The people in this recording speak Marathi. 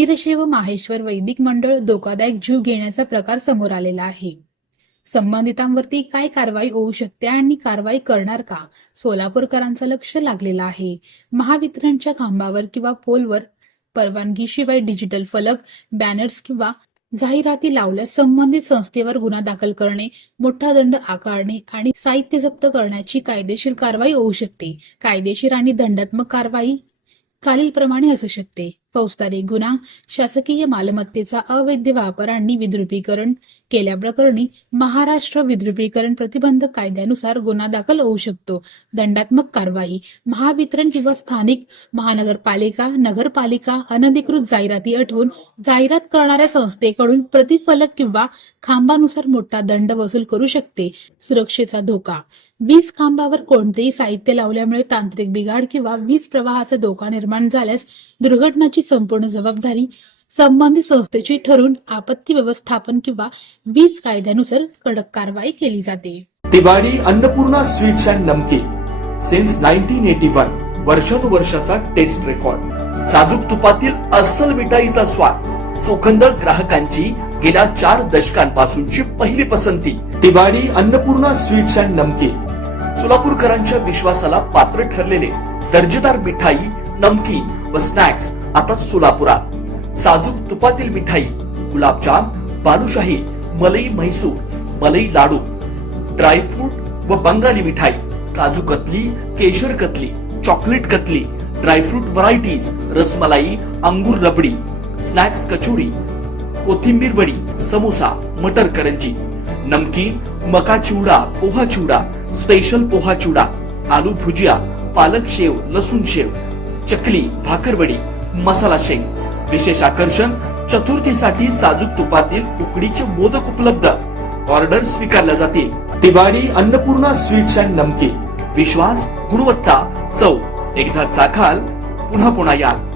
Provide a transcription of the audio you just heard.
वीरशैव माहेश्वर वैदिक मंडळ धोकादायक जीव घेण्याचा प्रकार समोर आलेला आहे. संबंधितांवरती काय कारवाई होऊ शकते आणि कारवाई करणार का? सोलापूरकरांचं लक्ष लागलेलं आहे. महावितरणच्या खांबावर किंवा पोलवर परवानगीशिवाय डिजिटल फलक, बॅनर्स किंवा जाहिराती लावल्यास संबंधित संस्थेवर गुन्हा दाखल करणे, मोठा दंड आकारणे आणि साहित्य जप्त करण्याची कायदेशीर कारवाई होऊ शकते. कायदेशीर आणि दंडात्मक कारवाई खालीलप्रमाणे असू शकते. फौजदारी गुन्हा, शासकीय मालमत्तेचा अवैध वापर आणि विद्रुपीकरण केल्याप्रकरणी महाराष्ट्र विद्रुपीकरण प्रतिबंधक कायद्यानुसार गुन्हा दाखल होऊ शकतो. दंडात्मक कारवाई, महावितरण किंवा स्थानिक महानगरपालिका, नगरपालिका अनधिकृत जाहिराती हटवून जाहिरात करणाऱ्या संस्थेकडून प्रतिफलक किंवा खांबानुसार मोठा दंड वसूल करू शकते. सुरक्षेचा धोका, वीज खांबावर कोणतेही साहित्य लावल्यामुळे तांत्रिक बिघाड किंवा वीज प्रवाहाचा धोका निर्माण झाल्यास दुर्घटनेची संपूर्ण जबाबदारी संबंधित संस्थेची ठरून आपत्ती व्यवस्थापन किंवा वीज कायद्यानुसार कडक कारवाई केली जाते. तिवारी अन्नपूर्णा स्वीट्स अँड नमकीन सिन्स 1981 वर्षानुवर्षाचा टेस्ट रेकॉर्ड. साजूक तुपातील अस्सल मिठाईचा स्वाद, चोखंदळ ग्राहकांची गेल्या 4 दशकांपासूनची पहिली पसंती. तिवारी अन्नपूर्णा स्वीट्स अँड नमकीन सोलापूरकरांच्या विश्वासाला पात्र ठरलेले दर्जेदार मिठाई, नमकीन व स्नॅक्स आता सोलापुरात. साजूक तुपातील मिठाई, गुलाबजाम, बालुशाही, मलई म्हैसूर, मलई लाडू, ड्रायफ्रूट व बंगाली मिठाई, काजू कतली, केशर katli, chocolate katli, dry fruit varieties, rasmalai, अंगूर रबडी, स्नॅक्स कचोरी, कोथिंबीर वडी, समोसा, मटर करंजी, नमकीन, मका चिवडा, पोहा चिवडा, स्पेशल पोहा चिवडा, आलू भुजिया, पालक शेव, लसूण शेव, चकली, भाकरवडी, मसाला शेंग. विशेष आकर्षण, चतुर्थीसाठी साजूक तुपातील उकडीचे मोदक उपलब्ध. ऑर्डर स्वीकारल्या जातील. तिवारी अन्नपूर्णा स्वीट्स अँड नमकीन. विश्वास, गुणवत्ता, चव. एकदा चाखाल पुन्हा पुन्हा याल.